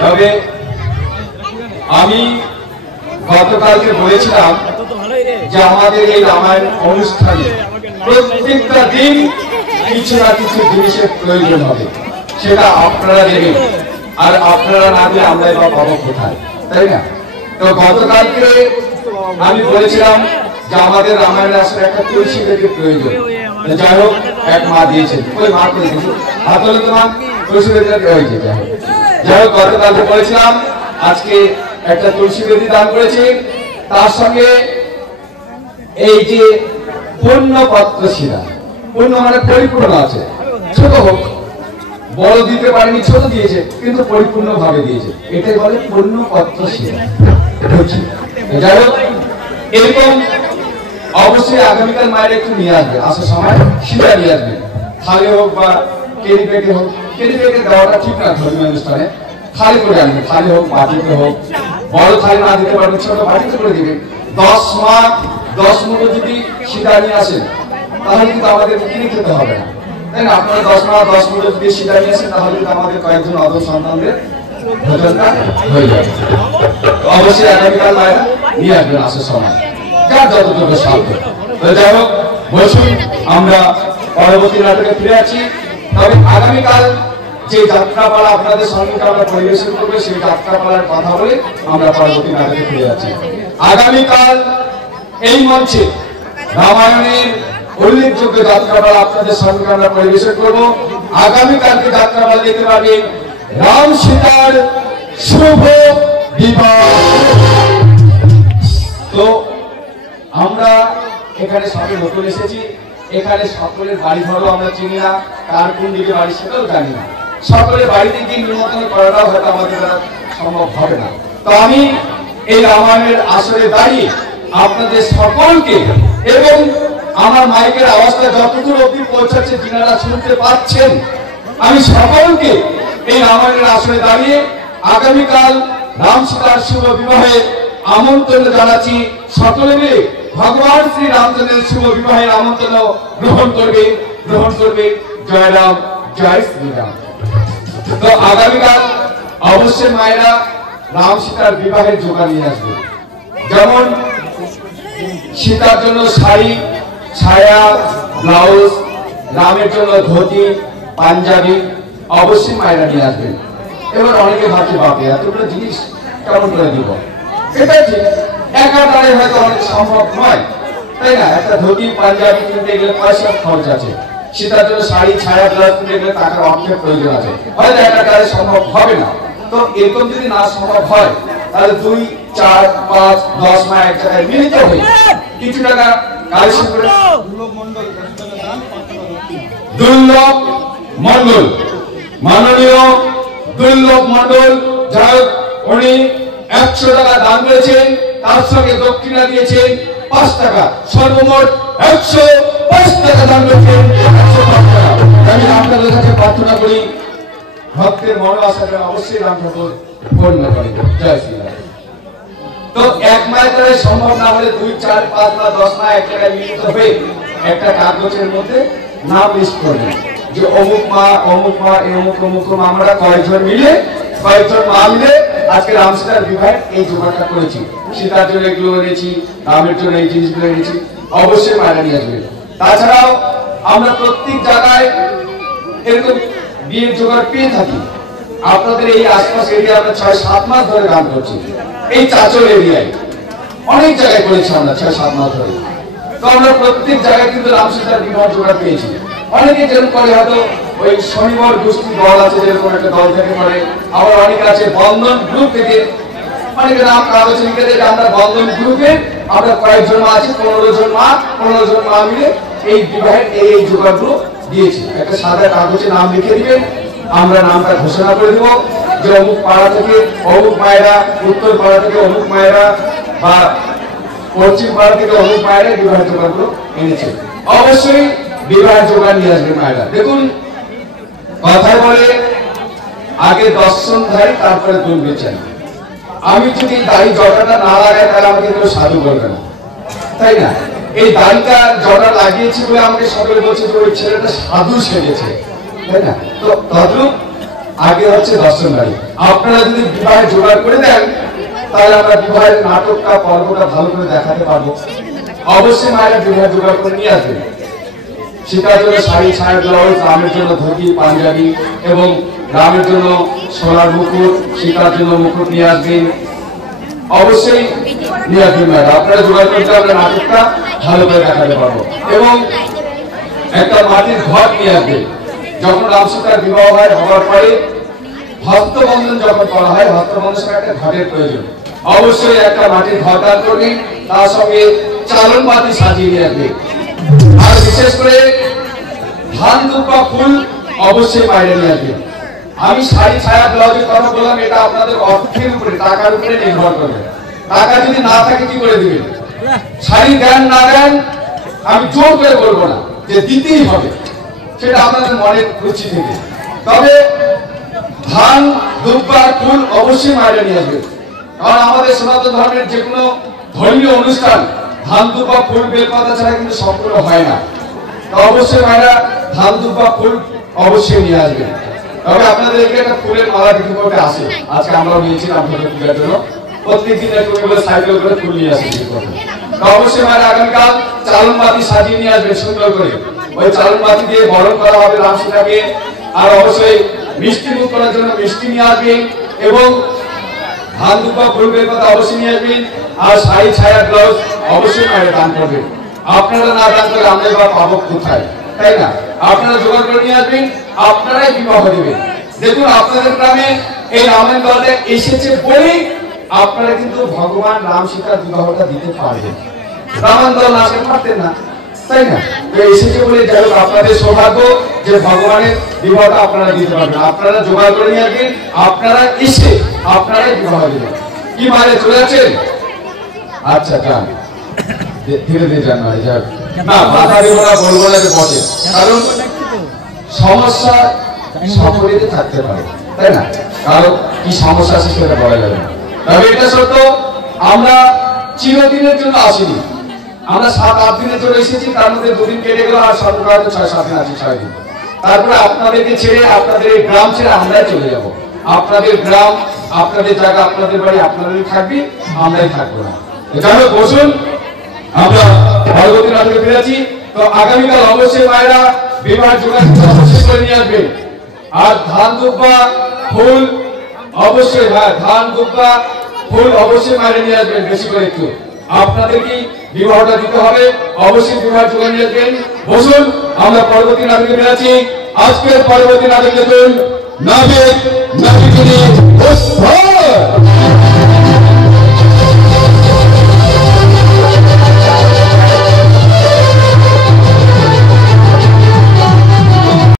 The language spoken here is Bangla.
তবে আমি গতকালকে বলেছিলাম যে আমাদের এই রামায়ণ অনুষ্ঠানে প্রত্যেকটা দিন কিছু না কিছু জিনিসের প্রয়োজন হবে, সেটা আপনারা দেবেন, আর আপনারা না দিয়ে আমরা এবার পাবো কোথায়, তাই না? তো গতকালকে আমি বলেছিলাম যে আমাদের রামায়ণে আসলে একটা তুলসী বেদির প্রয়োজন। যাই হোক, এক মা দিয়েছেন, ওই মা করে দিয়েছে, হাত হলে তো মা তুলসী বেদিটা হয়েছে। যাই হোক, গতকালকে বলেছিলাম আজকে একটা তুলসী বেদি দান করেছে, তার সঙ্গে এই যে পুণ্যপত্র শিরা, পুণ্য মানে পরিপূর্ণ আছে, ছোট হোক বড় দিতে পারেনি, ছোট দিয়েছে কিন্তু পরিপূর্ণ ভাবে দিয়েছে, এটাই বলে পুণ্যপত্র শিরা। যাই হোক, এরকম অবশ্যই আগামীকাল মায়ের একটু নিয়ে আসবে, আসার সময় শিরা নিয়ে আসবে, থালে হোক বা কেরি পেটে হোক। কেরি পেটে দেওয়াটা ঠিক না ধর্মীয় অনুষ্ঠানে, থালি করে আনবে, থালি হোক বাটিতে হোক, বড় থালি না দিতে পারবে ছোট বাটিতে করে দিবে। 10 মা 10 মুঠো যদি শিরা নিয়ে আসেন তাহলে কিন্তু আমাদের কিনে খেতে হবে না, তাই না? আপনারা 10 মা 10 মুঠো যদি শিরা নিয়ে আসেন তাহলে কিন্তু আমাদের কয়েকজন অদর সন্তানদের ভোজনটা হয়ে যাবে। অবশ্যই আগামীকাল মায়েরা নিয়ে আসবেন আসার সময়, যার যতটুকু সাধ্য। যাই হোক, বসুন আমরা পরবর্তী নাটকে ফিরে আছি। তবে আগামীকাল যে যাত্রাপালা আপনাদের সঙ্গে আমরা পরিবেশন করবো, সেই যাত্রাপালার কথা বলে আমরা পরবর্তী নাটকে ফিরে যাচ্ছি। আগামীকাল এই মঞ্চে রামায়ণের উল্লেখযোগ্য যাত্রাপালা আপনাদের সঙ্গে আমরা পরিবেশন করবো। আগামীকালকে যাত্রাপালা দেখতে পাবেন রাম সীতার শুভ বিবাহ। তো আমরা এখানে সবে নতুন এসেছি, এখানে সকলের বাড়ি ঘরও আমরা চিনি না, কার কোন দিকে বাড়ি সেটাও জানি না। সকলের বাড়িতে গিয়ে নিমন্ত্রণ করাটাও হয়তো আমাদের দ্বারা সম্ভব হবে না। তো আমি এই রামায়ণের আসরে দাঁড়িয়ে আপনাদের সকলকে এবং আমার মাইকের আওয়াজটা যতদূর অবধি পৌঁছাচ্ছে যিনারা শুনতে পাচ্ছেন, আমি সকলকে এই রামায়ণের আসরে দাঁড়িয়ে আগামীকাল রাম সীতার শুভ বিবাহে আমন্ত্রণ জানাচ্ছি। সকলে মিলে ভগবান শ্রী রামচন্দ্রের শুভ বিবাহের আমন্ত্রণ গ্রহণ করবে। জয় রাম, জয় শ্রীরাম। তো আগামীকাল অবশ্যই মায়েরা রাম সীতার বিবাহের জোগাড় নিয়ে আসবে। যেমন সীতার জন্য শাড়ি, ছায়া, ব্লাউজ, রামের জন্য ধুতি, পাঞ্জাবি অবশ্যই মায়েরা নিয়ে আসবেন। এবার অনেকে ভাবছে বাপে এতগুলো জিনিস কেমন করে দিব, এটা ঠিক একা দাঁড়িয়ে হয়তো অনেক সম্ভব নয়, তাই না? একটা ধুতি পাঞ্জাবি কিনতে গেলে পয়সার খরচ আছে, সীতার জন্য শাড়ি, ছায়া, ব্লাউজ কিনতে গেলে টাকার অর্থের প্রয়োজন আছে, হয়তো একা দাঁড়িয়ে সম্ভব হবে না। তো এরকম যদি না সম্ভব হয় তাহলে 2, 4, 5, 10 মা এক জায়গায় মিলিত হয়ে কিছু টাকা কালেকশন করে দুর্লভ মন্ডল, মাননীয় দুর্লভ মন্ডল, যাই হোক উনি 100 টাকা দান করেছেন, তার সঙ্গে দক্ষিণা দিয়েছেন 5 টাকা, সর্বমোট 105 টাকা দান করেছেন। 105 টাকা। আমি আপনাদের কাছে প্রার্থনা করি ভক্তের মন আশাকে অবশ্যই রাম ঠাকুর পূর্ণ করেন। জয় শ্রীরাম। তো এক মায়ের দ্বারা সম্ভব না হলে 2, 4, 5 বা 10 মা এক জায়গায় মিলিত হয়ে একটা কাগজের মধ্যে নাম লিস্ট করবেন যে অমুক মা অমুক মা অমুক আমরা কয়েকজন মিলে আজকে রাম সীতার বিবাহের এই জোগাড়টা করেছি। সীতার জন্য এগুলো এনেছি, রামের জন্য এই জিনিসগুলো এনেছি, অবশ্যই মায়েরা নিয়ে আসবেন। তাছাড়াও আমরা প্রত্যেক জায়গায় এরকম বিয়ের জোগাড় পেয়ে থাকি। আপনাদের এই আশপাশ এরিয়া আমরা 6-7 মাস ধরে গান করছি, এই চাচল এরিয়ায় অনেক জায়গায় করেছি আমরা 6-7 মাস ধরে। তো আমরা প্রত্যেক জায়গায় কিন্তু রাম সীতার বিবাহ জোগাড় পেয়েছি। অনেকে যেরকম করে হয়তো ওই শনিবার গোষ্ঠী দল আছে, যেরকম একটা দল থেকে করে, আবার অনেকে আছে বন্ধন গ্রুপ থেকে, অনেকে নাম কাগজে লিখে দেয় আমরা বন্ধন গ্রুপে আমরা কয়েকজন মা আছে, 15 জন মা মিলে এই বিবাহের এই জোগাড়গুলো দিয়েছি। একটা সাদা কাগজে নাম লিখে দিবেন, আমরা নামটা ঘোষণা করে দেবো যে অমুক পাড়া থেকে অমুক মায়েরা, উত্তর পাড়া থেকে অমুক মায়েরা বা পশ্চিম পাড়া থেকে অমুক মায়েরা বিবাহের জোগাড়গুলো এনেছে। অবশ্যই বিবাহের জোগাড় নিয়ে আসবে মায়েরা। দেখুন কথায় বলে আগে দর্শনধারী তারপরে দুল বেচেন। আমি যদি দাড়ি জটাটা না লাগাই তাহলে আমাকে কেউ সাধু বলবে না, তাই না? এই দাড়িটা জটা লাগিয়েছি বলে আমাকে সকলে বলছে যে ওই ছেলেটা সাধু সেজেছে, তাই না? তো তদ্রূপ আগে হচ্ছে দর্শনকারী। আপনারা যদি বিবাহের জোগাড় করে দেন তাহলে আমরা বিবাহের নাটকটা পর্বটা ভালো করে দেখাতে পারবো। অবশ্যই মায়েরা বিবাহের জোগাড় করে নিয়ে আসবেন। সীতার জন্য শাড়ি, ছায়া, ব্লাউজ, রামের জন্য ধুতি পাঞ্জাবি এবং রামের জন্য সোনার মুকুট, সীতার জন্য মুকুট নিয়ে আসবেন। অবশ্যই নিয়ে আসবেন মায়েরা। আপনারা জোগাড় করতে আমরা নাটকটা ভালো করে দেখাতে পারবো। এবং একটা মাটির ঘট নিয়ে আসবেন। যখন রাম সীতার বিবাহ হয়, হওয়ার পরে হস্তবন্ধন যখন করা হয়, হস্তবন্ধনের সময় একটা ঘটের প্রয়োজন। অবশ্যই একটা মাটির ঘট দান করবেন, তার সঙ্গে চালন পাতি সাজিয়ে নিয়ে আসবেন। আর বিশেষ করে ধান দুব্বা ফুল অবশ্যই বাইরে নিয়ে আসবেন। আমি শাড়ি, ছায়া, ব্লাউজের কথা বললাম, এটা আপনাদের অর্থের উপরে, টাকার উপরে নির্ভর করবে। টাকা যদি না থাকে কি করে দিবেন? শাড়ি দেন না দেন আমি জোর করে বলবো না যে দিতেই হবে, সেটা আপনাদের মনের রুচি থেকে। তবে ধান দুব্বা ফুল অবশ্যই বাইরে নিয়ে আসবেন। কারণ আমাদের সনাতন ধর্মের যে কোনো ধর্মীয় অনুষ্ঠান ধান দুব্বা ফুল বেলপাতা ছাড়া কিন্তু সম্পূর্ণ হয় না। তো অবশ্যই মায়েরা ধান দুব্বা ফুল অবশ্যই নিয়ে আসবেন। তবে আপনাদের এখানে একটা ফুলের মালা বিক্রি করতে আসে, আজকে আমরাও নিয়েছিলাম ফুলের পূজার জন্য। প্রত্যেকদিন একটু সাইকেল করে ফুল নিয়ে আসে। তো অবশ্যই মায়েরা আগামীকাল চালন বাতি সাজিয়ে নিয়ে আসবেন সুন্দর করে। ওই চালন বাতি দিয়ে বরণ করা হবে রাম সীতাকে। আর অবশ্যই মিষ্টি মুখ করার জন্য মিষ্টি নিয়ে আসবেন এবং ধান দুব্বা ফুল বেলপাতা অবশ্যই নিয়ে আসবেন। আর শাড়ি, ছায়া, ব্লাউজ অবশ্যই মায়েরা দান করবেন। আপনারা না দান করে আমরা বা পাবো কোথায়, তাই না? আপনারা জোগাড় করে নিয়ে আসবেন, আপনারাই বিবাহ দেবেন। দেখুন আপনাদের গ্রামে এই রামায়ণ দলটা এসেছে বলেই আপনারা কিন্তু ভগবান রাম সীতার বিবাহটা দিতে পারবেন। রামায়ণ দল না আসতে পারতেন না, তাই না? এসেছে বলে যাই হোক আপনাদের সৌভাগ্য যে ভগবানের বিবাহটা আপনারা দিতে পারবেন। আপনারা জোগাড় করে নিয়ে আসবেন, আপনারা এসে আপনারাই বিবাহ দেবেন। কি মানে চলে আছেন? আচ্ছা যান, ধীরে ধীরে যান ভাই, যান না বাধা দেব না, বলবো না যে বসে। কারণ সমস্যা সকলেরই থাকতে পারে, তাই না? কারণ কি সমস্যা আছে সেটা বলা যাবে না। তবে এটা সত্য, আমরা চিরদিনের জন্য আসিনি, আমরা 7-8 দিনের জন্য এসেছি। তার মধ্যে 2 দিন কেটে গেল, আর সর্বকাল 6-7 দিন আছি, 6 দিন। তারপরে আপনাদেরকে ছেড়ে, আপনাদের এই গ্রাম ছেড়ে আমরাই চলে যাব। আপনাদের গ্রাম, আপনাদের জায়গা, আপনাদের বাড়ি আপনাদেরই থাকবে, আমরাই থাকবো না। যাই হোক বসুন, আমরা পরবর্তী নাটকে ফিরেছি। তো আগামীকাল অবশ্যই মায়েরা বিবাহ জোগাড় অবশ্যই করে নিয়ে আসবেন। আর ধান দুব্বা ফুল অবশ্যই, হ্যাঁ ধান দুব্বা ফুল অবশ্যই মায়েরা নিয়ে আসবেন বেশি করে একটু। আপনাদের কি বিবাহটা দিতে হবে, অবশ্যই বিবাহ জোগাড় নিয়ে আসবেন। বসুন, আমরা পরবর্তী নাটকে ফিরেছি। আজকের পরবর্তী নাটক দেখুন নাবিক নাবিকিনী।